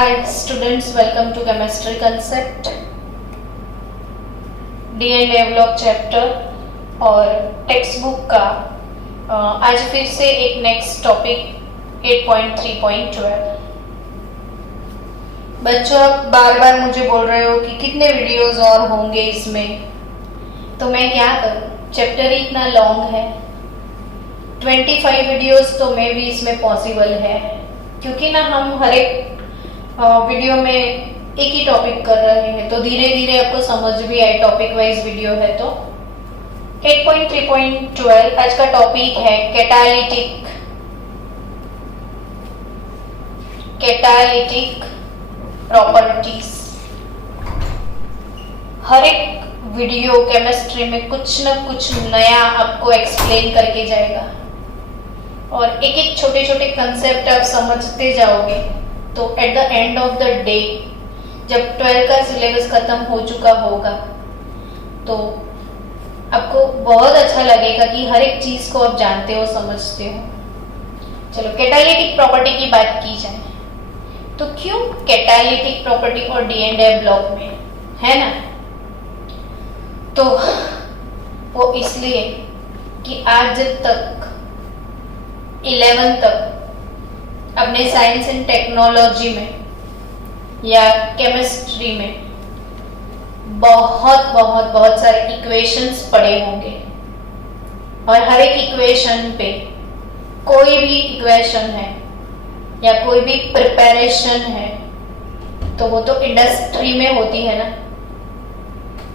Hi students, welcome to chemistry concept D&A block chapter और text book का आज फिर से एक नेक्स्ट टॉपिक 8.3.12। बच्चों, आप बार बार मुझे बोल रहे हो कि कितने वीडियोस और होंगे इसमें, तो मैं क्या करूं, चैप्टर ही इतना लॉन्ग है। 25 वीडियोस तो मे भी इसमें पॉसिबल है, क्योंकि ना हम हर एक वीडियो में एक ही टॉपिक कर रहे हैं, तो धीरे धीरे आपको समझ भी आए। टॉपिक वाइज वीडियो है तो 8.3.12 आज का टॉपिक है कैटालिटिक प्रॉपर्टीज। हर एक वीडियो केमिस्ट्री में कुछ ना कुछ नया आपको एक्सप्लेन करके जाएगा और एक एक छोटे छोटे कंसेप्ट आप समझते जाओगे, तो at the end of the day जब 12 का सिलेबस खत्म हो चुका होगा तो आपको बहुत अच्छा लगेगा कि हर एक चीज को आप जानते हो, समझते हो। चलो कैटालिटिक प्रॉपर्टी की बात की जाए तो क्यों कैटालिटिक प्रॉपर्टी और D&A ब्लॉक में है ना, तो वो इसलिए कि आज तक 11 तक अपने साइंस एंड टेक्नोलॉजी में या केमिस्ट्री में बहुत सारे इक्वेशंस पढ़े होंगे, और हर एक इक्वेशन पे कोई भी इक्वेशन है या कोई भी प्रिपरेशन है तो वो तो इंडस्ट्री में होती है ना,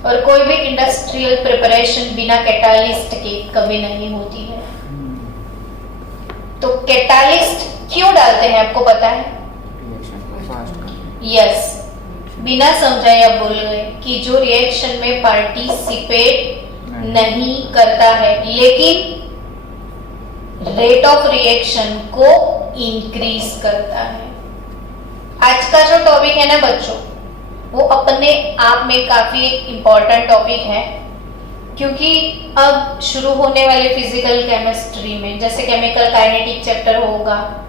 और कोई भी इंडस्ट्रियल प्रिपरेशन बिना कैटालिस्ट के कभी नहीं होती है। तो कैटालिस्ट क्यों डालते हैं आपको पता है? यस, बिना समझाए आप बोल गए कि जो रिएक्शन में पार्टिसिपेट नहीं करता है लेकिन रेट ऑफ रिएक्शन को इंक्रीज करता है। आज का जो टॉपिक है ना बच्चों, वो अपने आप में काफी इंपॉर्टेंट टॉपिक है, क्योंकि अब शुरू होने वाले फिजिकल केमिस्ट्री में जैसे केमिकल काइनेटिक चैप्टर होगा,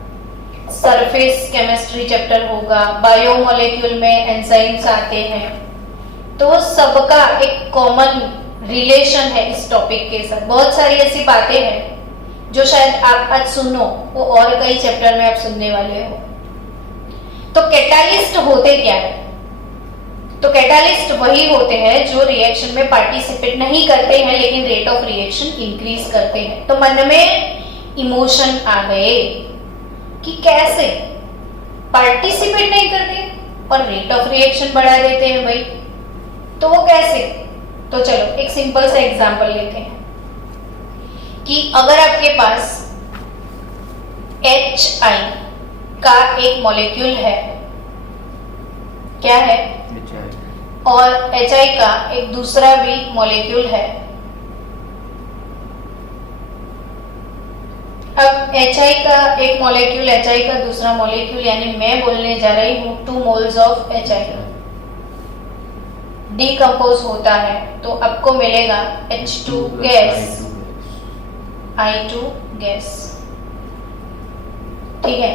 सरफेस केमिस्ट्री चैप्टर होगा, बायोमोलेक्यूल में एंजाइम्स आते हैं, तो सबका एक कॉमन रिलेशन है इस टॉपिक के साथ। बहुत सारी ऐसी बातें हैं जो शायद आप आज सुनो, वो और कई चैप्टर में आप सुनने वाले हो। तो कैटालिस्ट होते क्या है? तो कैटालिस्ट वही होते हैं जो रिएक्शन में पार्टिसिपेट नहीं करते हैं लेकिन रेट ऑफ रिएक्शन इंक्रीज करते हैं। तो मन में इमोशन आ गए कि कैसे पार्टिसिपेट नहीं करते और रेट ऑफ रिएक्शन बढ़ा देते हैं भाई, तो वो कैसे? तो चलो एक सिंपल सा एग्जांपल लेते हैं कि अगर आपके पास HI का एक मॉलिक्यूल है, क्या है, और HI का एक दूसरा भी मॉलिक्यूल है। अब HI का एक मॉलिक्यूल, HI का दूसरा मॉलिक्यूल, यानी मैं बोलने जा रही हूँ 2 मोल्स ऑफ HI डिकम्पोज होता है तो आपको मिलेगा H2 गैस, I2 गैस। ठीक है,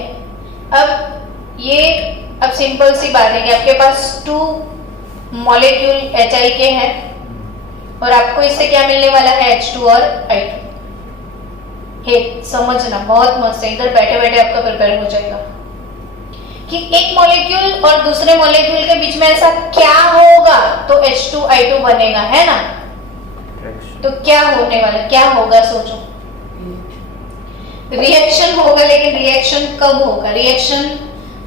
अब सिंपल सी बात है कि आपके पास 2 मॉलिक्यूल HI के हैं और आपको इससे क्या मिलने वाला है, H2 और I2। हे समझना, बहुत मस्त है, इधर बैठे बैठे आपका प्रिपेयर हो जाएगा कि एक मॉलिक्यूल और दूसरे मॉलिक्यूल के बीच में ऐसा क्या होगा तो H2I2 बनेगा, है ना। तो क्या होने वाला, क्या होगा, सोचो। रिएक्शन होगा, लेकिन रिएक्शन कब होगा? रिएक्शन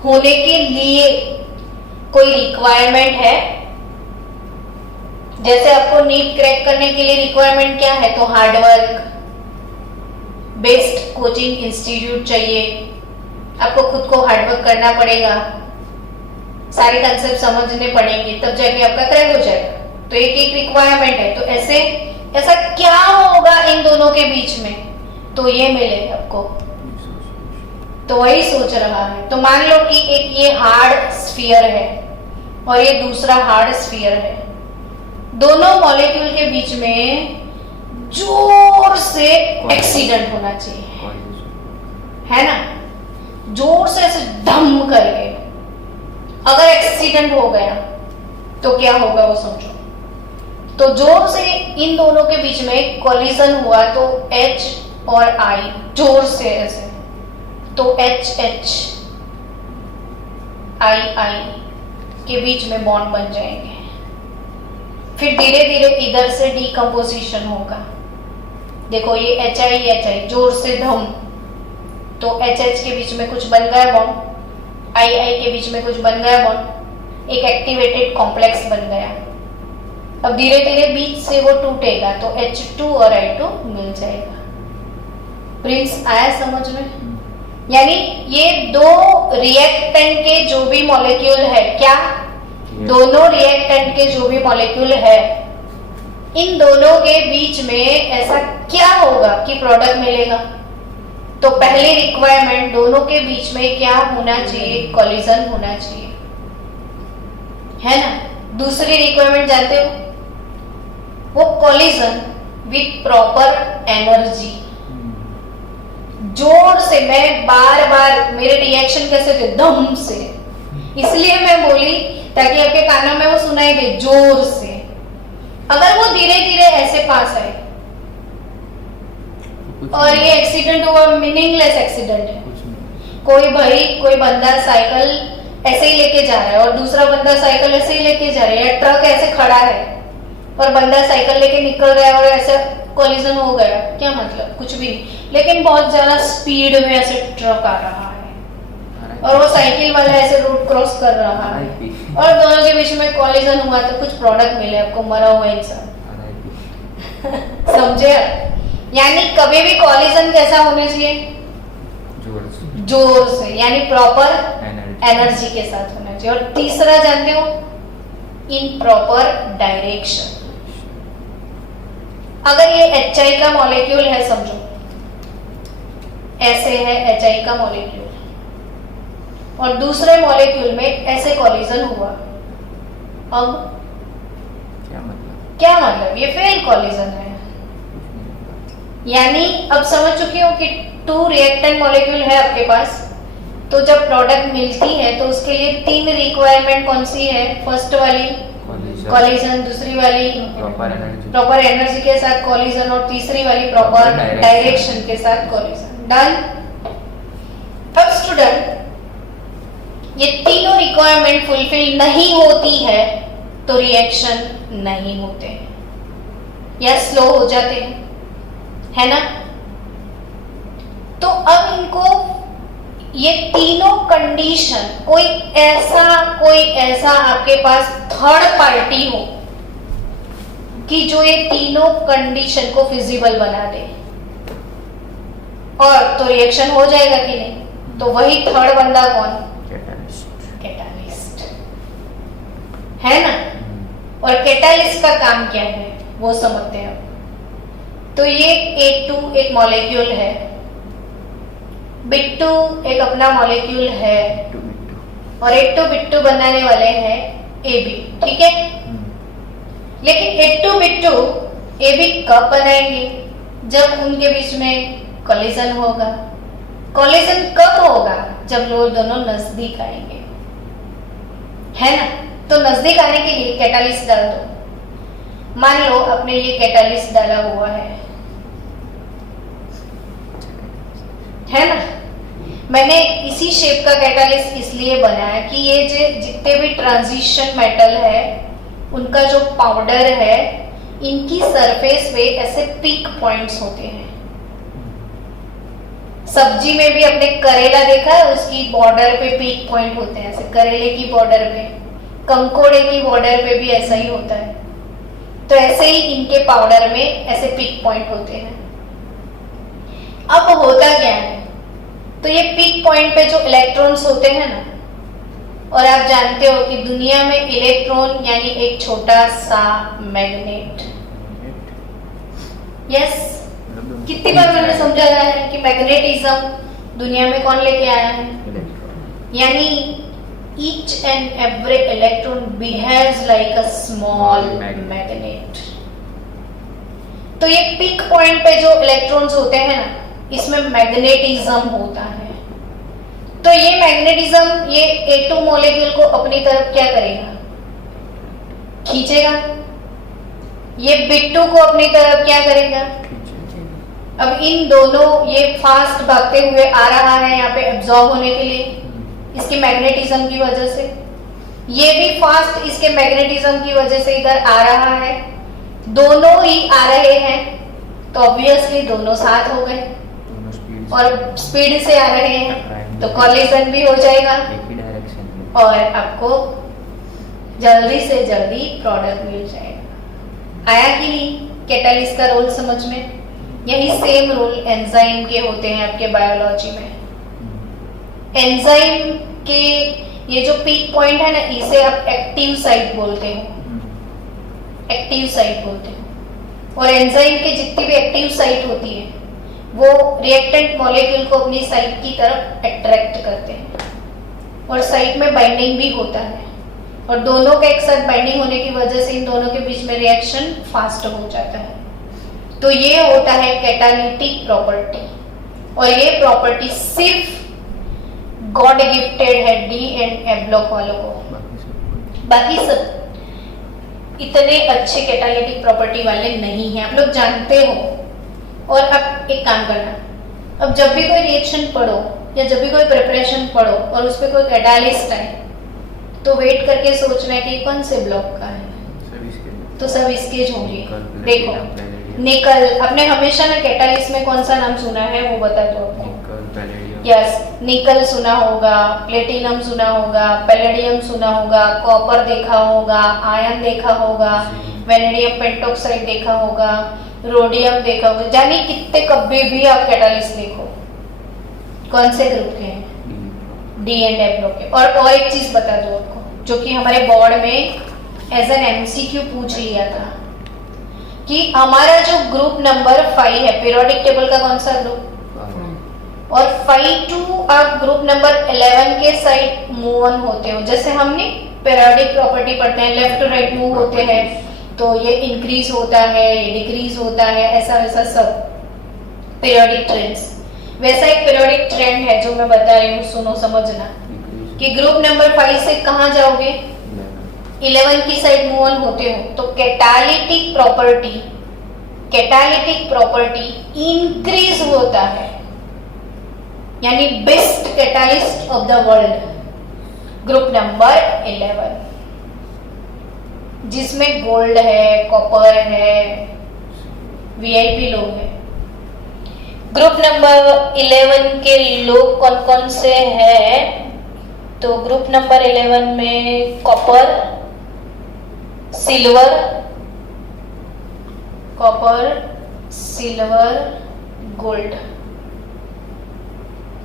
होने के लिए कोई रिक्वायरमेंट है? जैसे आपको नीट क्रैक करने के लिए रिक्वायरमेंट क्या है, तो हार्डवर्क, बेस्ट कोचिंग इंस्टीट्यूट चाहिए, आपको खुद को हार्डवर्क करना पड़ेगा, सारे कंसेप्ट समझने पड़ेंगे, तब जाके आपका क्रैक हो जाएगा। तो एक एक रिक्वायरमेंट है, तो ऐसा क्या होगा इन दोनों के बीच में, तो ये मिलेगा आपको। तो वही सोच रहा है। तो मान लो कि एक ये हार्ड स्फीयर है और ये दूसरा हार्ड स्फीयर है, दोनों मॉलिक्यूल के बीच में जोर से एक्सीडेंट होना चाहिए, है ना, जोर से ऐसे धम करके, अगर एक्सीडेंट हो गया तो क्या होगा वो समझो। तो जोर से इन दोनों के बीच में कोलिजन हुआ तो H और I जोर से ऐसे, तो HH II के बीच में बॉन्ड बन जाएंगे। फिर धीरे धीरे इधर से डीकम्पोजिशन होगा। देखो ये HI जोर से धम, तो HH के बीच में कुछ बन गया बॉन्ड, II के बीच में कुछ बन गया बॉन्ड, एक एक्टिवेटेड कॉम्प्लेक्स बन गया। अब धीरे धीरे बीच से वो टूटेगा तो H2 और I2 मिल जाएगा। प्रिंस आया समझ में? यानी ये दो रिएक्टेंट के जो भी मॉलिक्यूल है, क्या दोनों रिएक्टेंट के जो भी मॉलिक्यूल है, इन दोनों के बीच में ऐसा क्या होगा कि प्रोडक्ट मिलेगा। तो पहली रिक्वायरमेंट दोनों के बीच में क्या होना चाहिए, कोलिजन होना चाहिए, है ना। दूसरी रिक्वायरमेंट जानते हो, वो कोलिजन विथ प्रॉपर एनर्जी। जोर से, मैं बार बार, मेरे रिएक्शन कैसे थे, दम से, इसलिए मैं बोली ताकि आपके कानों में वो सुनाई दे जोर से। अगर वो धीरे धीरे ऐसे पास आए और ये एक्सीडेंट हुआ, मीनिंगलेस एक्सीडेंट है। कोई बंदा साइकिल ऐसे ही लेके जा रहा है और दूसरा बंदा साइकिल ऐसे ही लेके जा रहा है, या ट्रक ऐसे खड़ा है और बंदा साइकिल लेके निकल रहा है और ऐसे कोलिजन हो गया, क्या मतलब, कुछ भी नहीं। लेकिन बहुत ज्यादा स्पीड में ऐसे ट्रक आ रहा है और वो साइकिल वाला ऐसे रोड क्रॉस कर रहा है और दोनों के बीच में कोलिजन हुआ तो कुछ प्रोडक्ट मिले आपको, मरा हुआ इंसान। समझे? यानी कभी भी कोलिजन कैसा होना चाहिए, जोर से, यानी प्रॉपर एनर्जी के साथ होना चाहिए। और तीसरा जानते हो, इन प्रॉपर डायरेक्शन। अगर ये HI का मॉलिक्यूल है, समझो ऐसे है HI का मॉलिक्यूल, और दूसरे मॉलिक्यूल में ऐसे कोलिजन हुआ, अब क्या मतलब, ये फेल कोलिजन है। यानी अब समझ चुकी हो कि 2 रिएक्टेंट मॉलिक्यूल है आपके पास, तो जब प्रोडक्ट मिलती है तो उसके लिए 3 रिक्वायरमेंट कौन सी है, फर्स्ट वाली कोलिजन, दूसरी वाली प्रॉपर एनर्जी के साथ कोलिजन, और तीसरी वाली प्रॉपर डायरेक्शन के साथ कोलिजन। डन। अब स्टूडेंट, ये तीनों रिक्वायरमेंट फुलफिल नहीं होती है तो रिएक्शन नहीं होते या स्लो हो जाते हैं, है ना। तो अब इनको ये तीनों कंडीशन, कोई ऐसा आपके पास थर्ड पार्टी हो कि जो ये तीनों कंडीशन को फिजिबल बना दे, और तो रिएक्शन हो जाएगा कि नहीं। तो वही थर्ड बंदा कौन, कैटालिस्ट, है ना। और कैटालिस्ट का काम क्या है वो समझते हैं। तो ये A2 एक मॉलिक्यूल है, बिट्टू एक अपना मॉलिक्यूल है, और A2 बिट्टू बनाने वाले हैं AB, ठीक है। लेकिन A2 बिट्टू AB कब बनाएंगे, जब उनके बीच में कोलिजन होगा। कोलिजन कब होगा, जब लोग दोनों नजदीक आएंगे, है ना। तो नजदीक आने के लिए कैटालिस्ट डाल दो। मान लो आपने ये कैटालिस्ट डाला हुआ है ना। मैंने इसी शेप का कैटालिस्ट इसलिए बनाया कि ये जितने भी ट्रांजिशन मेटल है उनका जो पाउडर है, इनकी सरफेस पे ऐसे पीक पॉइंट्स होते हैं। सब्जी में भी अपने करेला देखा है, उसकी बॉर्डर पे पीक पॉइंट होते हैं, ऐसे करेले की बॉर्डर पे, कंकोड़े की बॉर्डर पे भी ऐसा ही होता है। तो ऐसे ही इनके पाउडर में ऐसे पीक पॉइंट होते हैं। अब होता क्या है, तो ये पीक पॉइंट पे जो इलेक्ट्रॉन्स होते हैं ना, और आप जानते हो कि दुनिया में इलेक्ट्रॉन यानी एक छोटा सा मैग्नेट। यस, कितनी बार मैंने समझाया है कि मैग्नेटिज्म दुनिया में कौन लेके आया है, यानी each and every electron behaves like a small magnet। तो ये पीक पॉइंट पे जो इलेक्ट्रॉन्स होते हैं ना, इसमें मैग्नेटिज्म होता है। तो ये मैग्नेटिज्म ये A2 मॉलिक्यूल को अपनी तरफ क्या करेगा, खींचेगा। ये B2 को अपनी तरफ क्या करेगा। अब इन दोनों, ये फास्ट भागते हुए आ रहा है यहाँ पे एब्जॉर्ब होने के लिए इसके मैग्नेटिज्म की वजह से, ये भी फास्ट इसके मैग्नेटिज्म की वजह से इधर आ रहा है, दोनों ही आ रहे हैं तो ऑब्वियसली दोनों साथ हो गए और स्पीड से आ रहे हैं तो कॉलिजन भी हो जाएगा और आपको जल्दी से जल्दी प्रोडक्ट मिल जाएगा। आया कि नहीं कैटालिस्ट का रोल समझ में। यही सेम रोल एंजाइम के होते हैं आपके बायोलॉजी में। एंजाइम के ये जो पीक पॉइंट है ना, इसे आप एक्टिव साइट बोलते हो, एक्टिव साइट बोलते हो। और एंजाइम के जितनी भी एक्टिव साइट होती है वो रिएक्टेंट मॉलिक्यूल को अपनी साइट की तरफ अट्रैक्ट करते हैं और साइट में बाइंडिंग भी होता है और दोनों के एक साथ बाइंडिंग होने की वजह से इन दोनों के बीच में रिएक्शन फास्ट हो जाता है। तो ये होता है कैटालिटिक प्रॉपर्टी और ये प्रॉपर्टी सिर्फ गॉड गिफ्टेड है डी एंड ए ब्लॉक वालों को, बाकी सब इतने अच्छे कैटालिटिक प्रॉपर्टी वाले नहीं हैं, आप लोग जानते हो। और अब एक काम करना, अब जब भी कोई रिएक्शन पढ़ो या जब भी कोई प्रिपरेशन पढ़ो और उस पर कोई कैटालिस्ट आए तो वेट करके सोचना है कि कौन से ब्लॉक का है, तो सब इसके होंगे। देखो निकल, आपने हमेशा ना कैटालिस्ट में कौन सा नाम सुना है वो बता दो आपको। यस, निकल सुना होगा, प्लेटिनम सुना होगा, पैलेडियम सुना होगा, कॉपर देखा होगा, आयरन देखा होगा, वेनेडियम पेंटॉक्साइड देखा होगा, रोडियम देखा होगा, जानी कितने कभी भी आप कैटालिस्ट देखो कौन से ग्रुप के हैं, डी एंड ए ब्लॉक के। और एक चीज बता दो आपको जो कि हमारे बोर्ड में एज एन एमसीक्यू पूछ लिया था कि हमारा जो ग्रुप नंबर 5 है पीरियोडिक टेबल का कौन सा ग्रुप, और 5 to आप ग्रुप नंबर 11 के साइड मूव ऑन होते हो। जैसे हमने पीरियोडिक प्रॉपर्टी पढ़ते हैं, लेफ्ट टू राइट मूव होते हैं तो ये इंक्रीज होता है, ये डिक्रीज होता है, ऐसा वैसा सब पीरियोडिक ट्रेंड्स। वैसा एक पीरियोडिक ट्रेंड है जो मैं बता रही हूँ, सुनो समझना कि ग्रुप नंबर 5 से कहाँ जाओगे, 11 की साइड मूव ऑन होते हो तो कैटालिटिक प्रॉपर्टी इंक्रीज होता है, यानी best catalyst of the world group number 11 जिसमें गोल्ड है, कॉपर है, वीआईपी लोग हैं। ग्रुप नंबर 11 के लोग कौन कौन से हैं, तो ग्रुप नंबर 11 में कॉपर, सिल्वर, गोल्ड।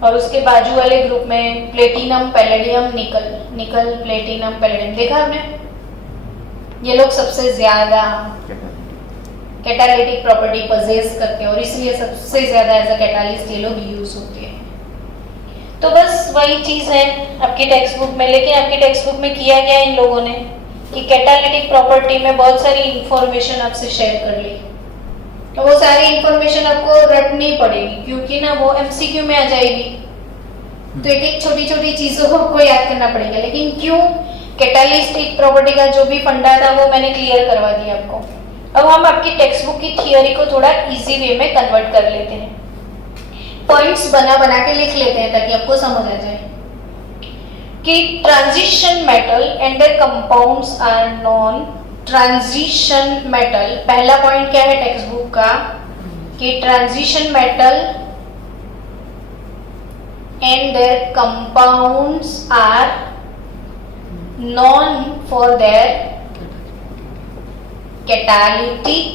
और उसके बाजू वाले ग्रुप में प्लेटिनम, पैलेडियम, निकल, प्लेटिनम, पैलेडियम। देखा आपने, ये लोग सबसे ज्यादा कैटालिटिक प्रॉपर्टी पजेस करते हैं और इसलिए सबसे ज्यादा एज अ कैटालिस्ट ये लोग यूज होते हैं। तो बस वही चीज है आपकी टेक्स्ट बुक में, लेकिन आपकी टेक्स्ट बुक में किया गया इन लोगों ने कि कैटालिटिक प्रॉपर्टी में बहुत सारी इंफॉर्मेशन आपसे शेयर कर ली, तो वो सारी इंफॉर्मेशन आपको रटनी पड़ेगी क्योंकि ना वो एमसीक्यू में आ जाएगी, तो एक एक छोटी छोटी चीजों को आपको याद करना पड़ेगा। लेकिन क्यों, कैटालिस्टिक प्रॉपर्टी का जो भी फंडा था वो मैंने क्लियर करवा दिया आपको। अब हम आपकी टेक्स्ट बुक की थियोरी को थोड़ा इजी वे में कन्वर्ट कर लेते हैं, पॉइंट्स बना बना के लिख लेते हैं ताकि आपको समझ आ जाए कि transition metal and their compounds are known. Transition metal, पहला पॉइंट क्या है टेक्स्ट बुक का कि transition metal and their compounds are known for their catalytic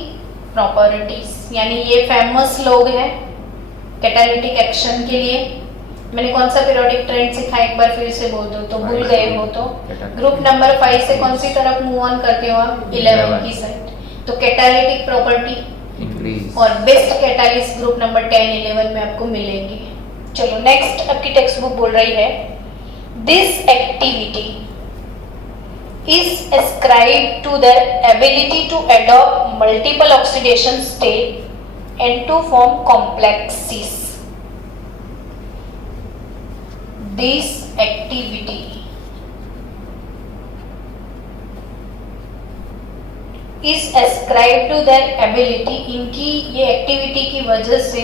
properties, यानी ये फेमस लोग हैं कैटालिटिक एक्शन के लिए। मैंने कौन सा पीरियोडिक ट्रेंड सिखा एक बार फिर से बोल दो तो भूल गए हो तो ग्रुप नंबर 5 से कौन सी तरफ मूव ऑन करते हो आप, 11 की साइड, तो कैटालिटिक प्रॉपर्टी और बेस्ट कैटालिस्ट ग्रुप नंबर 10, 11 में आपको मिलेंगे। चलो नेक्स्ट आपकी टेक्स्ट बुक बोल रही है this activity is ascribed to their ability to adopt multiple oxidation state and to form complexes. This activity is ascribe to their ability, इनकी ये एक्टिविटी की वजह से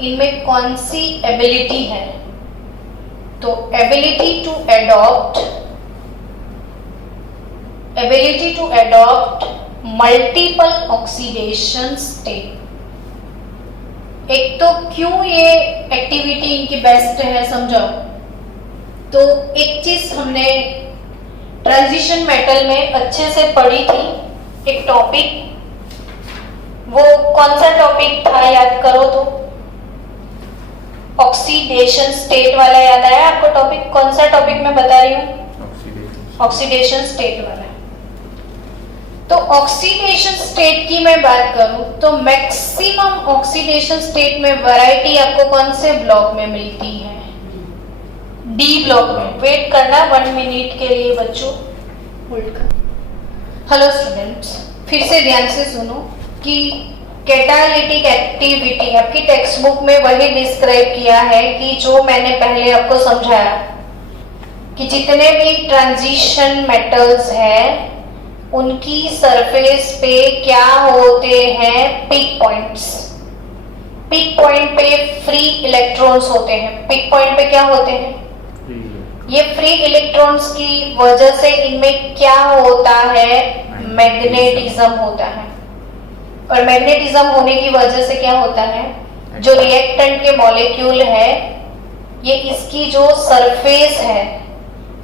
इनमें कौन सी एबिलिटी है, तो ability to adopt multiple oxidation state. एक तो क्यों ये एक्टिविटी इनकी बेस्ट है समझाओ। तो एक चीज हमने ट्रांजिशन मेटल में अच्छे से पढ़ी थी, एक टॉपिक, वो कौन सा टॉपिक था याद करो तो, ऑक्सीडेशन स्टेट वाला याद आया आपको टॉपिक? कौन सा टॉपिक मैं बता रही हूँ? ऑक्सीडेशन स्टेट वाला। तो ऑक्सीडेशन स्टेट की मैं बात करूं तो मैक्सिमम ऑक्सीडेशन स्टेट में वैरायटी आपको कौन से ब्लॉक में मिलती है? डी ब्लॉक में। वेट करना 1 मिनट के लिए बच्चों, होल्ड कर। हेलो स्टूडेंट्स, फिर से ध्यान से सुनो कि कैटालिटिक एक्टिविटी आपकी टेक्स्ट बुक में वही डिस्क्राइब किया है कि जो मैंने पहले आपको समझाया कि जितने भी ट्रांजिशन मेटल्स हैं उनकी सरफेस पे क्या होते हैं? Peak points. पिक पॉइंट पे फ्री इलेक्ट्रॉन्स होते हैं। पिक पॉइंट पे क्या होते हैं? ये फ्री इलेक्ट्रॉन्स की वजह से इनमें क्या होता है? मैग्नेटिज्म होता है। और मैग्नेटिज्म होने की वजह से क्या होता है? जो रिएक्टेंट के मॉलिक्यूल है ये इसकी जो सरफेस है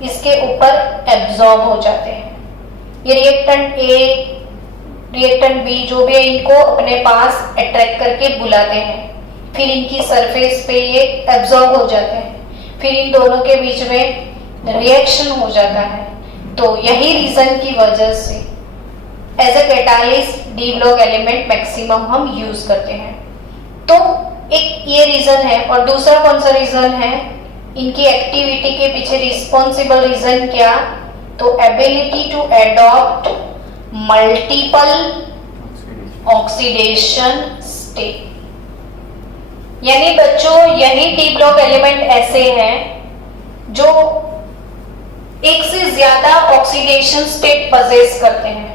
इसके ऊपर एब्जॉर्ब हो जाते हैं। ये रिएक्टेंट ए, रिएक्टेंट बी जो भी है इनको अपने पास अट्रैक्ट करके बुलाते हैं, फिर इनकी सरफेस पे ये एब्जॉर्ब हो जाते हैं, फिर इन दोनों के बीच में रिएक्शन हो जाता है। तो यही रीजन की वजह से as a catalyst d block element maximum हम यूज करते हैं। तो एक ये रीजन है। और दूसरा कौन सा रीजन है? इनकी एक्टिविटी के पीछे रिस्पॉन्सिबल रीजन क्या? तो ability to adopt multiple oxidation state. यानी बच्चों यही डी ब्लॉक एलिमेंट ऐसे हैं जो एक से ज्यादा ऑक्सीडेशन स्टेट पजेस करते हैं।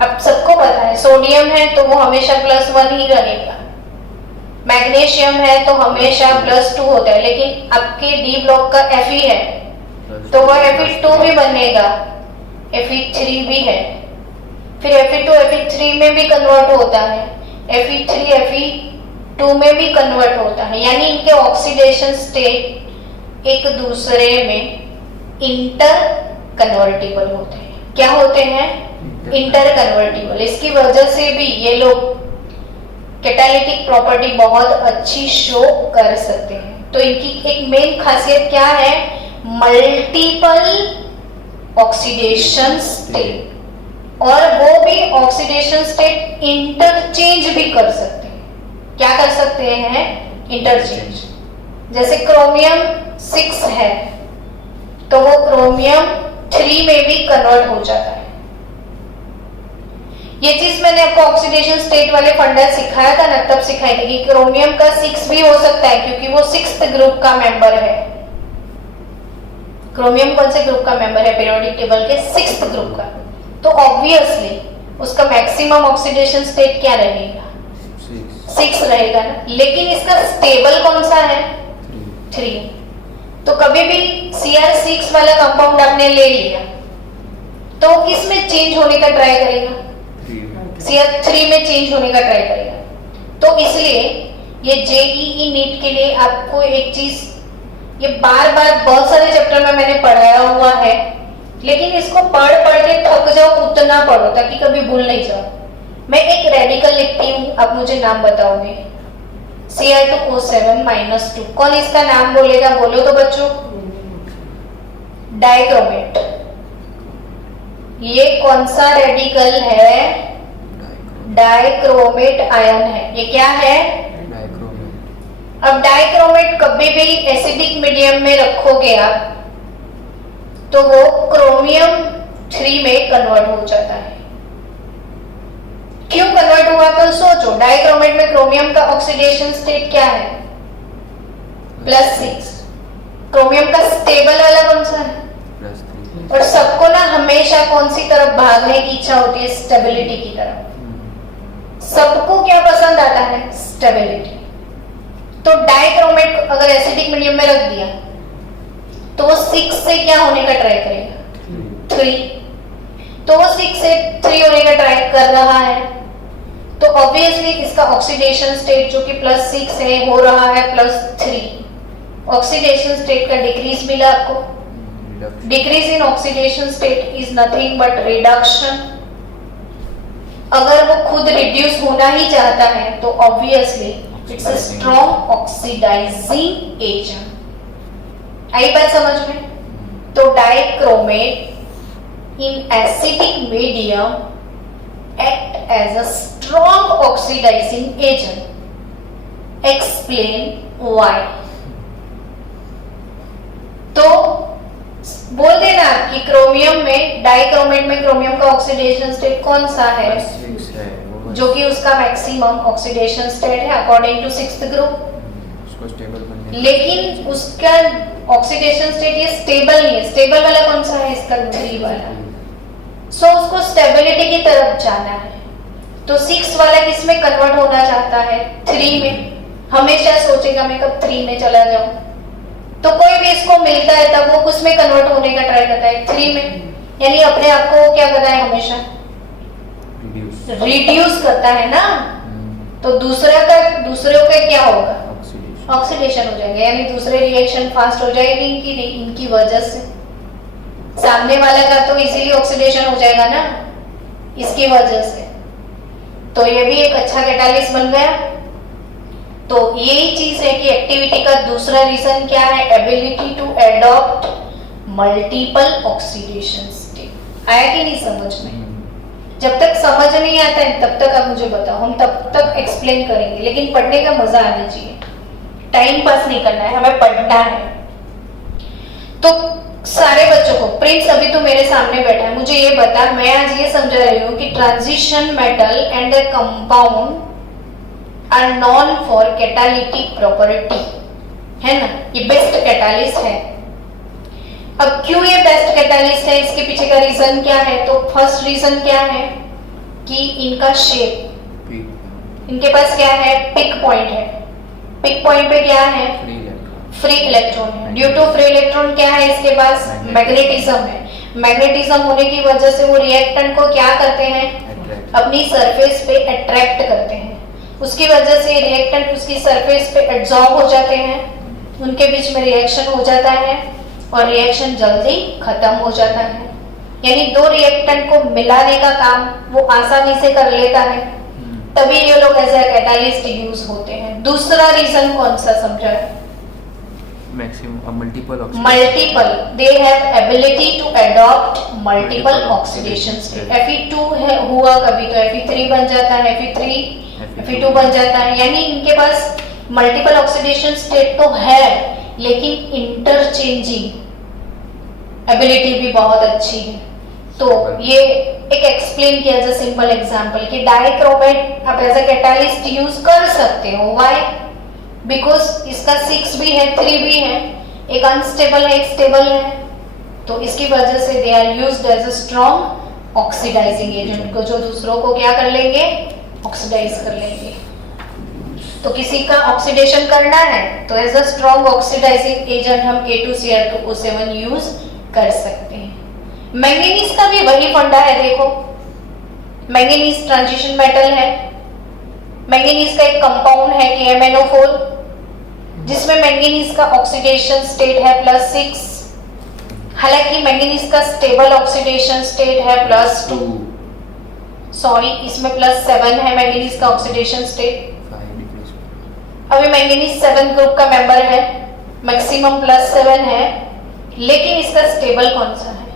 अब सबको पता है सोडियम है तो वो हमेशा +1 ही रहेगा, मैग्नीशियम है तो हमेशा +2 होता है, लेकिन आपके डी ब्लॉक का Fe है तो वह Fe2 भी बनेगा, Fe3 भी है, फिर Fe2 Fe3 में भी कन्वर्ट होता है, Fe3 Fe2 में भी कन्वर्ट होता है। यानी इनके ऑक्सीडेशन स्टेट एक दूसरे में इंटर कन्वर्टिबल होते हैं। क्या होते हैं? Inter convertible. इसकी वजह से भी ये लोग कैटालिटिक प्रॉपर्टी बहुत अच्छी शो कर सकते हैं। तो इनकी एक मेन खासियत क्या है? मल्टीपल ऑक्सीडेशन स्टेट, और वो भी ऑक्सीडेशन स्टेट इंटरचेंज भी कर सकते हैं। क्या कर सकते हैं? इंटरचेंज। जैसे क्रोमियम 6 है तो वो क्रोमियम 3 में भी कन्वर्ट हो जाता है। ये चीज मैंने आपको ऑक्सीडेशन स्टेट वाले फंडा सिखाया था ना, तब सिखाई थी कि क्रोमियम का 6 भी हो सकता है क्योंकि वो 6th ग्रुप का मेंबर है। क्रोमियम कौन से ग्रुप का मेंबर है? पीरियोडिक टेबल के 6th ग्रुप का। तो ऑब्वियसली उसका मैक्सिमम ऑक्सीडेशन स्टेट क्या रहेगा? 6 रहेगा ना। लेकिन इसका स्टेबल कौन सा है? 3। तो कभी भी Cr6 वाला कंपाउंड आपने ले लिया तो किसमें चेंज होने का ट्राई करेगा? Cr3 में चेंज होने का ट्राई करेगा। तो इसलिए ये JEE नीट के लिए आपको एक चीज, ये बार बार बहुत सारे चैप्टर में मैंने पढ़ाया हुआ है, लेकिन इसको पढ़ के थक जाओ उतना पढ़ो ताकि कभी भूल नहीं जाओ। मैं एक रेडिकल लिखती हूँ, आप मुझे नाम बताओगे। Cr2O7 -2। कौन इसका नाम बोलेगा? बोलो तो बच्चों। डाइक्रोमेट। ये कौन सा रेडिकल है? डाइक्रोमेट आयन है। ये क्या है? अब डाइक्रोमेट कभी भी एसिडिक मीडियम में रखोगे आप तो वो क्रोमियम 3 में कन्वर्ट हो जाता है। क्यों कन्वर्ट हुआ? तो सोचो, डाइक्रोमेट में क्रोमियम का ऑक्सीडेशन स्टेट क्या है? +6। क्रोमियम का स्टेबल वाला कौन सा है? +3। और सबको ना हमेशा कौन सी तरफ भागने की इच्छा होती है? स्टेबिलिटी की तरफ। सबको क्या पसंद आता है? स्टेबिलिटी। तो डाइक्रोमेट अगर एसिडिक मीडियम में रख दिया तो वो 6 से क्या होने का ट्राई करेगा? 3। तो वो 6 से 3 होने का ट्राई कर रहा है, तो ऑब्वियसली इसका ऑक्सीडेशन स्टेट जो कि +6 है हो रहा है +3। ऑक्सीडेशन स्टेट का डिक्रीज मिला आपको। Decrease in oxidation state is nothing but reduction. अगर वो खुद रिड्यूस होना ही चाहता है तो obviously it's a strong oxidising agent. आई बात समझ में? तो dichromate in acidic medium act as a strong oxidising agent. Explain why. तो बोल देना कि क्रोमियम में, डाइक्रोमेट में क्रोमियम का ऑक्सीडेशन स्टेट कौन सा है? जो कि उसका मैक्सिमम ऑक्सीडेशन स्टेट है अकॉर्डिंग टू 6th ग्रुप। उसको स्टेबल बनने, लेकिन उसका ऑक्सीडेशन स्टेट ये स्टेबल नहीं है। स्टेबल वाला कौन सा है? इसका 3 वाला। सो उसको स्टेबिलिटी की तरफ जाना है। तो 6 वाला किस में कन्वर्ट होना चाहता है? 3 में। हमेशा सोचेगा मैं कब 3 में चला जाऊं। तो कोई भी इसको मिलता है तब वो किस में कन्वर्ट होने का ट्राई करता है? 3 में। यानी अपने आप को क्या करना है? हमेशा रिड्यूस करता है ना। तो दूसरे का क्या होगा? ऑक्सीडेशन हो जाएगा, यानी दूसरे रिएक्शन फास्ट हो जाएगी इनकी वजह से। सामने वाला का तो इजीली ऑक्सीडेशन हो जाएगा ना इसकी वजह से। तो ये भी एक अच्छा कैटालिस्ट बन गया। तो यही चीज है कि एक्टिविटी का दूसरा रीजन क्या है? Ability to adopt multiple oxidation state. आया कि नहीं समझ में? जब तक समझ नहीं आता है तब तक आप मुझे बताओ, हम तब तक एक्सप्लेन करेंगे। लेकिन पढ़ने का मजा आना चाहिए, टाइम पास नहीं करना है, हमें पढ़ना है। तो सारे बच्चों को, प्रिंस अभी तो मेरे सामने बैठा है, मुझे ये बता, मैं आज ये समझा रही हूँ कि transition metal and the compound are known for catalytic property, है ना? ये बेस्ट कैटालिस्ट है। अब क्यों ये बेस्ट कैटालिस्ट है? इसके पीछे का रीजन क्या है? तो फर्स्ट रीजन क्या है कि इनका शेप, इनके पास क्या है? पिक पॉइंट है। पिक पॉइंट पे क्या है? फ्री इलेक्ट्रॉन है। ड्यू टू फ्री इलेक्ट्रॉन क्या है इसके पास? मैग्नेटिज्म है। मैग्नेटिज्म होने की वजह से वो रिएक्टेंट को क्या करते हैं? अपनी सरफेस पे अट्रैक्ट करते हैं। उसकी वजह से रिएक्टेंट उसकी सरफेस पे एब्जॉर्ब हो जाते हैं, उनके बीच में रिएक्शन हो जाता है और रिएक्शन जल्दी खत्म हो जाता है। यानी दो रिएक्टेंट को मिलाने का काम वो आसानी से कर लेता है, तभी ये लोग एज ए कैटालिस्ट यूज होते हैं। दूसरा रीजन कौन सा समझा है? Multiple, they have ability to adopt multiple oxidation state. Fe2 है हुआ कभी तो Fe3 बन जाता है, Fe2 बन जाता है। यानी इनके पास मल्टीपल ऑक्सीडेशन स्टेट तो है, लेकिन इंटरचेंजिंग एबिलिटी भी बहुत अच्छी है। तो ये एक एक्सप्लेन किया एज अ सिंपल एग्जांपल कि डाइक्रोमेट आप एज अ कैटालिस्ट यूज कर सकते हो। व्हाई? बिकॉज इसका 6 भी है 3 भी है, एक अनस्टेबल है एक स्टेबल है, तो इसकी वजह से they are used as a strong oxidising agent को, जो दूसरों को क्या कर लेंगे? ऑक्सीडाइज कर लेंगे। तो किसी का ऑक्सीडेशन करना है तो as a strong oxidising agent हम K2Cr2O7 यूज कर सकते हैं। मैंगनीज का भी वही फंडा है। देखो, मैंगनीज ट्रांजिशन मेटल है। मैंगनीज का एक कंपाउंड है KMnO4, जिसमें मैंगनीज का ऑक्सीडेशन स्टेट है +6। हालांकि मैंगनीज का स्टेबल ऑक्सीडेशन स्टेट है +2, सॉरी इसमें +7 है मैंगनीज का ऑक्सीडेशन स्टेट। अभी मैंगनीज 7th ग्रुप का मेंबर है, मैक्सिमम +7 है, लेकिन इसका स्टेबल कौन सा है?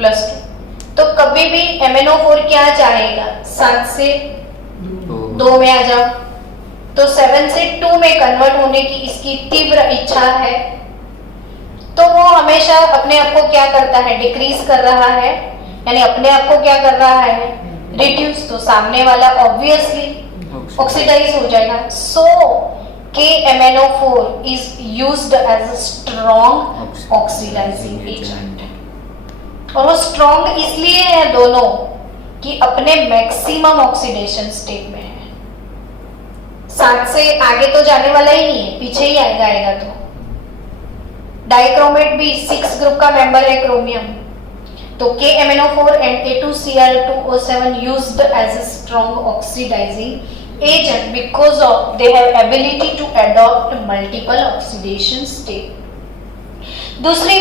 +2। तो कभी भी MnO4 क्या चाहेगा? 7 से 2 में आ जाओ। तो 7 से 2 में कन्वर्ट होने की इसकी तीव्र इच्छा है, तो वो हमेशा अपने आप को क्या करता है? डिक्रीज कर रहा है, यानी अपने आप को क्या कर रहा है? रिड्यूस। तो सामने वाला ऑब्वियसली ऑक्सीडाइज हो जाएगा। सो KMnO4 is used as a strong oxidizing agent. और वो स्ट्रॉन्ग इसलिए है दोनों कि अपने मैक्सिमम ऑक्सीडेशन स्टेट में है, 7 से आगे तो जाने वाला ही नहीं है, पीछे ही आएगा तो। डाइक्रोमेट भी 6 ग्रुप का मेंबर है क्रोमियम, तो KMnO4 and A2Cl2O7 used as a strong oxidizing agent because of they have ability to adopt multiple oxidation state. दूसरी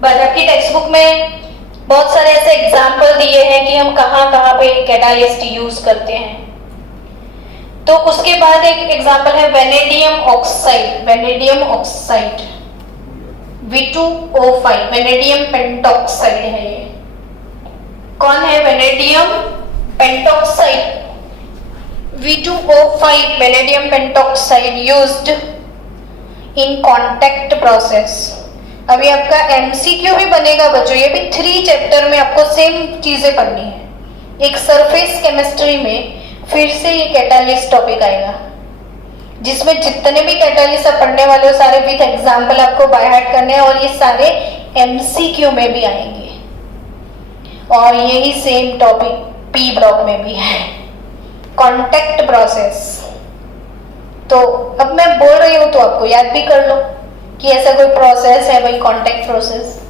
बात, आपकी टेक्स्ट बुक में बहुत सारे ऐसे एग्जाम्पल दिए हैं कि हम कहाँ कहाँ पे कैटालिस्ट यूज करते हैं। तो उसके बाद एक एग्जाम्पल है vanadium oxide V2O5, vanadium pentoxide है ये। कौन है vanadium pentoxide? V2O5 vanadium pentoxide used in contact process. अभी आपका MCQ भी बनेगा बच्चों, ये भी 3 चैप्टर में आपको सेम चीजें पढ़नी है। एक सरफेस केमिस्ट्री में फिर से ये कैटालिस्ट टॉपिक आएगा, जिसमें जितने भी कैटालिस्ट आप पढ़ने वाले हो सारे विद एग्जाम्पल आपको बाय हार्ट करने हैं, और ये सारे MCQ में भी आएंगे, और यही सेम टॉपिक P ब्लॉक में भी है, कॉन्टैक्ट प्रोसेस। तो अब मैं बोल रही हूँ तो आपको याद भी कर लो कि ऐसा कोई प्रोसेस है भाई, कॉन्टैक्ट प्रोसेस।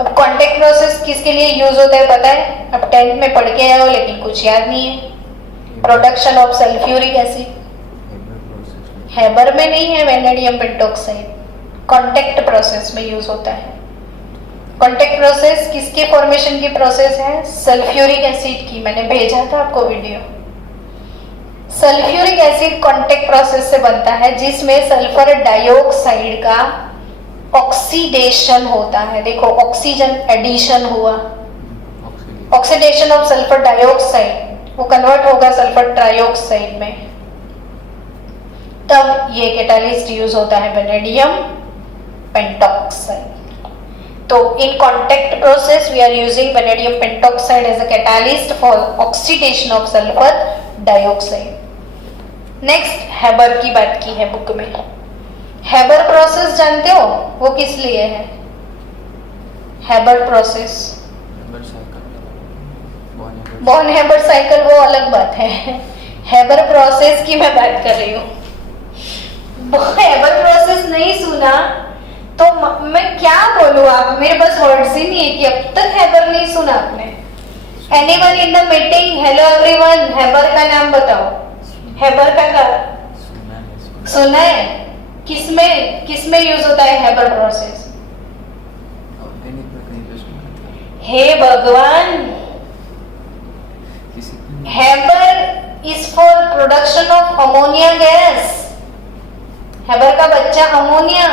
अब कॉन्टैक्ट प्रोसेस किसके लिए यूज होता है पता है? अब 10th में पढ़ के आए हो लेकिन कुछ याद नहीं है। Production of sulphuric acid, Haber में नहीं है वेनेडियम पेंटॉक्साइड, कॉन्टैक्ट प्रोसेस में यूज होता है। कॉन्टैक्ट प्रोसेस किसके फॉर्मेशन की प्रोसेस है? सल्फ्यूरिक एसिड की। मैंने भेजा था आपको video. Sulphuric acid contact process से बनता है, जिसमें सल्फर डाइऑक्साइड का ऑक्सीडेशन होता है। देखो ऑक्सीजन एडिशन हुआ, ऑक्सीडेशन ऑफ सल्फर डाइऑक्साइड, वो कन्वर्ट होगा सल्फर ट्राइऑक्साइड में, तब ये कैटालिस्ट यूज होता है वेनेडियम पेंटॉक्साइड। तो in contact process we are using vanadium pentoxide as a catalyst for oxidation of sulphur dioxide. Next Haber की बात की है बुक में। हेबर प्रोसेस जानते हो वो किस लिए है? Haber process, Born Haber cycle वो अलग बात है, हेबर प्रोसेस की मैं बात कर रही हूँ। हेबर प्रोसेस नहीं सुना तो मैं क्या बोलूँ, आप मेरे पास वर्ड्स ही नहीं है कि अब तक हेबर नहीं सुना आपने। Anyone in the meeting? Hello everyone, Haber का नाम बताओ। हेबर का सुना है? किसमें यूज होता है हेबर प्रोसेस? हे भगवान, Haber is for production of ammonia gas. Haber का बच्चा अमोनिया।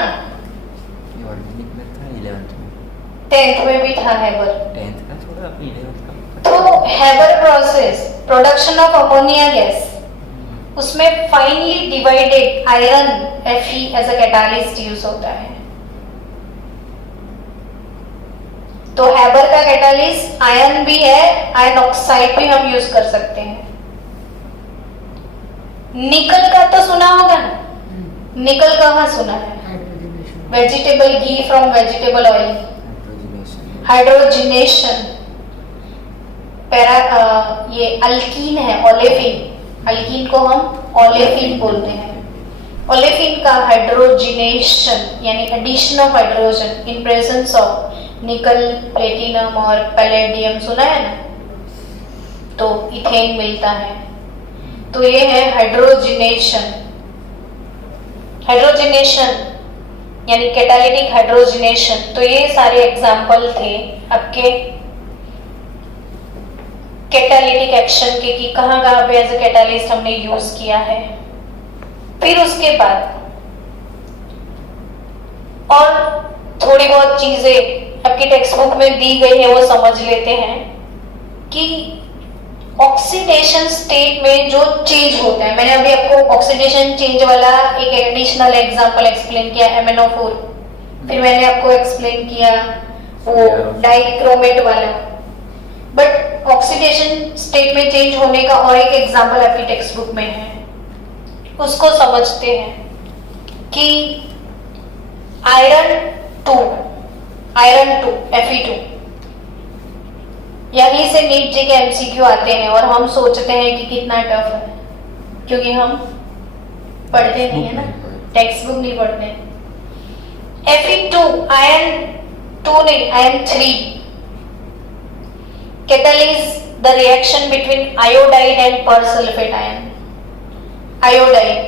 10th में भी था हेबर। 10th का थोड़ा, 11th का। तो Haber process production of ammonia gas, उसमें finely divided iron Fe as a catalyst use होता है। तो हेबर का कैटालिस्ट आयरन भी है, आयरन ऑक्साइड भी हम यूज कर सकते हैं। निकल का तो सुना होगा ना? निकल कहाँ सुना है? Vegetable ghee from vegetable oil, hydrogenation. ये अल्कीन है, ओलेफिन। अल्कीन को हम ओलेफिन बोलते हैं। ओलेफिन का हाइड्रोजिनेशन यानी addition of hydrogen in presence of nickel, platinum और पैलेडियम, सुना है ना? तो इथेन मिलता है। तो ये है हाइड्रोजिनेशन। हाइड्रोजिनेशन यानी कैटालिटिक हाइड्रोजिनेशन। तो ये सारे एग्जाम्पल थे आपके कैटालिटिक एक्शन के कि कहाँ कहाँ पे एज ए कैटालिस्ट हमने यूज किया है। फिर उसके बाद और थोड़ी बहुत चीजें आपकी टेक्स्ट बुक में दी गई है, वो समझ लेते हैं कि ऑक्सीडेशन स्टेट में जो चेंज होता है, मैंने अभी आपको ऑक्सीडेशन चेंज वाला एक एडिशनल एग्जांपल एक्सप्लेन किया MnO4, फिर मैंने आपको एक्सप्लेन किया वो डाइक्रोमेट वाला। बट ऑक्सीडेशन स्टेट में चेंज होने का और एक एग्जांपल आपकी टेक्स्ट बुक में है, उसको समझते हैं। कि आयरन 2 Fe2, यहीं से नीट जी के एमसीक्यू आते हैं और हम सोचते हैं कि कितना टफ है, क्योंकि हम पढ़ते नहीं है ना, टेक्स्ट बुक नहीं पढ़ते। Fe2 आयरन 2 नहीं, iron 3 catalyze the reaction between iodide and persulfate ion, iodide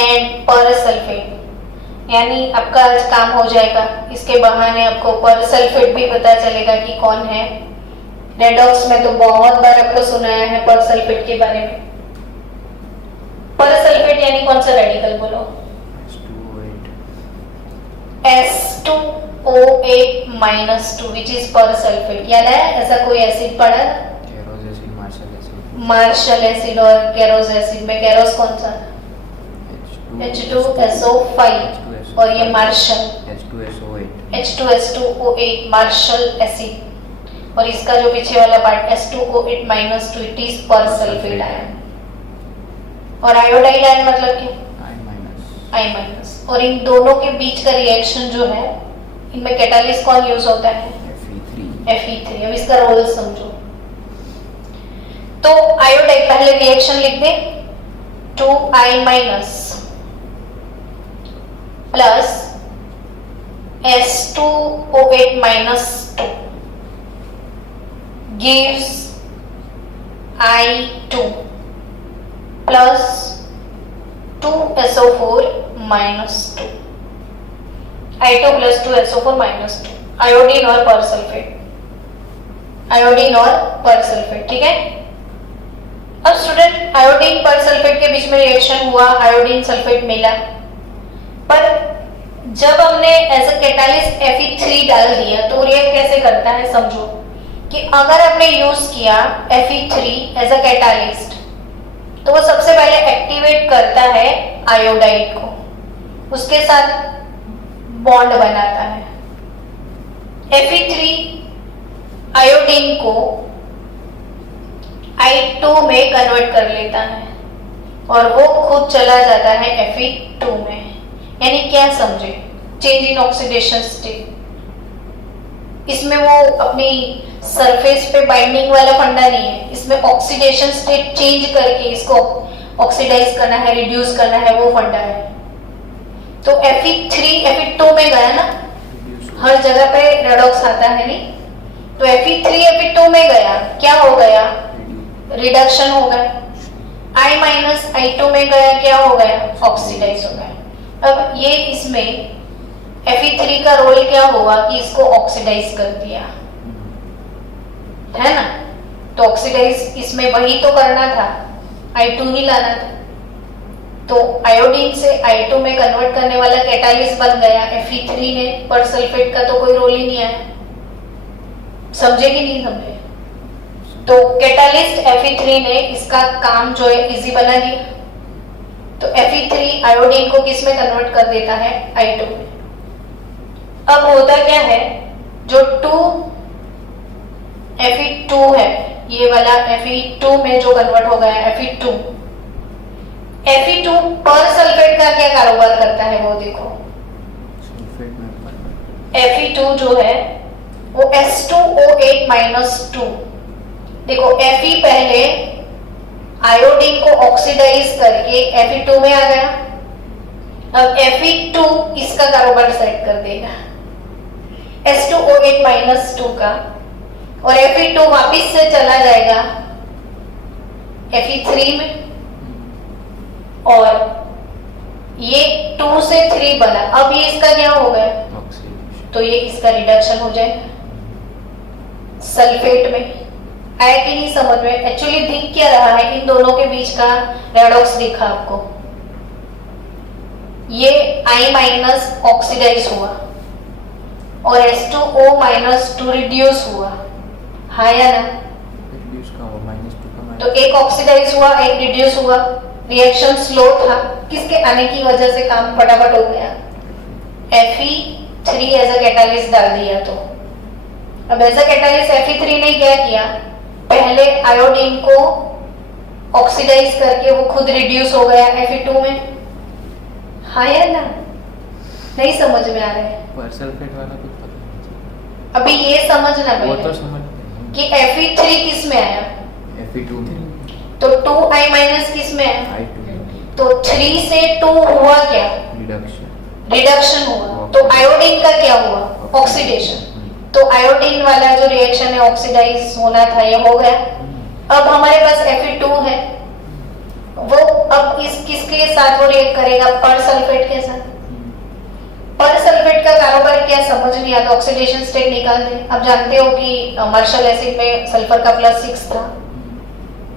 and persulfate, यानी आपका आज काम हो जाएगा। इसके बहाने आपको परसल्फेट भी पता चलेगा कि कौन है। रेडॉक्स में तो बहुत बार आपको सुनाया है परसल्फेट के बारे में। परसल्फेट यानी कौन सा रेडिकल बोलो? S2O8-2 which is परसल्फेट। याद है ऐसा कोई एसिड पढ़ा? Caro's acid, Marshall acid. Marshall acid और केरोस एसिड में केरोस कौन सा? H2SO5 और ये मार्शल H2SO8 मार्शल एसिड, और इसका जो पीछे वाला part S2O8-2 it is persulphate ion. और आयोडाइड आयन मतलब क्या? I minus. और इन दोनों के बीच का रिएक्शन जो है, इनमें कैटालिस्ट कौन यूज होता है? Fe3। अब इसका रोल समझो। तो आयोडाइड पहले रिएक्शन लिख दे, 2I- plus S2O8-2 gives I2 plus 2SO4-2, I2 plus 2SO4-2, iodine और परसल्फेट, आयोडीन और परसल्फेट। ठीक है। अब स्टूडेंट आयोडीन परसल्फेट के बीच में रिएक्शन हुआ, आयोडीन सल्फेट मिला, पर जब हमने एज अ कैटालिस्ट Fe3 डाल दिया तो रिएक्ट कैसे करता है समझो। कि अगर हमने यूज किया Fe3 एज अ कैटालिस्ट तो वो सबसे पहले एक्टिवेट करता है आयोडाइड को, उसके साथ बॉन्ड बनाता है। Fe3 आयोडीन को I2 में कन्वर्ट कर लेता है और वो खुद चला जाता है Fe2 में। यानी क्या समझे? Change in oxidation state. इसमें वो अपनी सरफेस पे बाइंडिंग वाला फंडा नहीं है, इसमें ऑक्सीडेशन स्टेट चेंज करके इसको ऑक्सीडाइज करना है, रिड्यूस करना है, वो फंडा है। तो Fe3 Fe2 में गया ना, हर जगह पे रेडॉक्स आता है नहीं, तो Fe3 Fe2 में गया, क्या हो गया? रिडक्शन हो गया। I-I2 में गया, क्या हो गया? ऑक्सीडाइज हो गया। अब ये इसमें Fe3 का रोल क्या हुआ कि इसको ऑक्सीडाइज कर दिया, है ना? तो ऑक्सीडाइज इसमें वही तो करना था, I2 ही लाना था। तो आयोडीन से I2 में कन्वर्ट करने वाला कैटालिस्ट बन गया Fe3 ने, परसल्फेट का तो कोई रोल ही नहीं आया। समझे कि नहीं समझे? तो कैटालिस्ट Fe3 ने इसका काम जो है इजी बना दिया। तो Fe3 आयोडीन को किस में कन्वर्ट कर देता है? I2 में। अब होता क्या है, जो 2Fe2 है, ये वाला Fe2 में जो कन्वर्ट हो गया Fe2 परसल्फेट का क्या कारोबार करता है वो देखो। Fe2 जो है वो S2O8-2, देखो Fe पहले आयोडीन को ऑक्सीडाइज करके Fe2 में आ गया। अब Fe2 इसका कारोबार सेट कर देगा S2O8-2 का, और Fe2 वापिस से चला जाएगा Fe3 में, और ये 2 से 3 बना। अब ये इसका क्या हो गया? तो ये इसका रिडक्शन हो जाएगा सल्फेट में। आया कि नहीं समझ में? एक्चुअली दिख क्या रहा है, इन दोनों के बीच का रेडॉक्स दिखा आपको। ये I- ऑक्सीडाइज हुआ और S2O-2 रिड्यूस हुआ, हाँ या ना? तो एक ऑक्सीडाइज हुआ, एक रिड्यूस हुआ, रिएक्शन स्लो था, किसके आने की वजह से काम फटाफट हो गया? Fe3 एज अ कैटालिस्ट डाल दिया। तो अब एज अ कैटालिस्ट Fe3 ने क्या किया? पहले आयोडीन को ऑक्सीडाइज करके वो खुद रिड्यूस हो गया Fe2 में, हाँ या ना? नहीं समझ में आ रहा है पर सल्फेट वाला कुछ पता नहीं। अभी ये समझना वो तो पहले समझ कि Fe3 किस में आया, Fe2 तो 2I माइनस किस में आया, I2 तो 3 से 2 हुआ क्या, रिडक्शन रिडक्शन हुआ। तो आयोडीन का क्या हुआ, ऑक्सीडेशन। तो आयोडीन वाला जो रिएक्शन है ऑक्सीडाइज होना था, ये हो गया। अब हमारे पास Fe2 है, वो अब इस किसके साथ वो रिएक्ट करेगा, पर सल्फेट के साथ। पर सल्फेट का कारोबार क्या समझ नहीं आता, ऑक्सीडेशन स्टेट निकाल दे। अब जानते हो कि मार्शल एसिड में सल्फर का +6 था,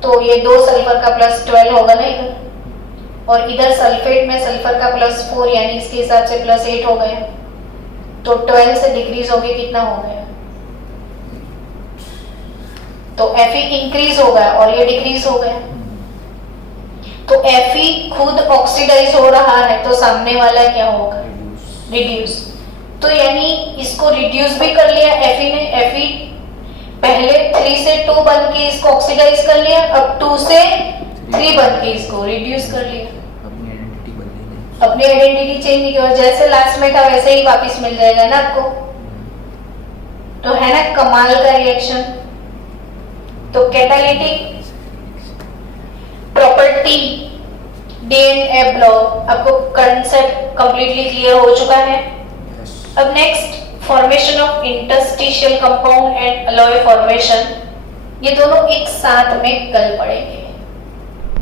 तो ये 2 सल्फर का +12 होगा ना इधर, और इधर सल्फेट में सल्फर का +4 यानी इसके हिसाब से +8 हो गया। तो 12 से डिक्रीज हो गया, कितना हो गया, तो Fe इंक्रीज हो गया और ये डिक्रीज हो गया। तो Fe खुद ऑक्सीडाइज हो रहा है, तो सामने वाला क्या होगा, रिड्यूस। तो यानी इसको रिड्यूस भी कर लिया Fe ने। Fe पहले 3 से 2 बन के इसको ऑक्सीडाइज कर लिया, अब 2 से 3 बन के इसको रिड्यूस कर लिया। अपनी आइडेंटिटी बदली नहीं। अपनी आइडेंटिटी चेंज नहीं की, और जैसे लास्ट में था वैसे ही वापस मिल जाएगा ना आपको। तो है ना कमाल का रिएक्शन। तो कैटालिटिक प्रॉपर्टी डी&F ब्लॉक, आपको कंसेप्ट कंप्लीटली क्लियर हो चुका है। अब next formation of interstitial compound and alloy formation, ये दोनों एक साथ में कल पढ़ेंगे।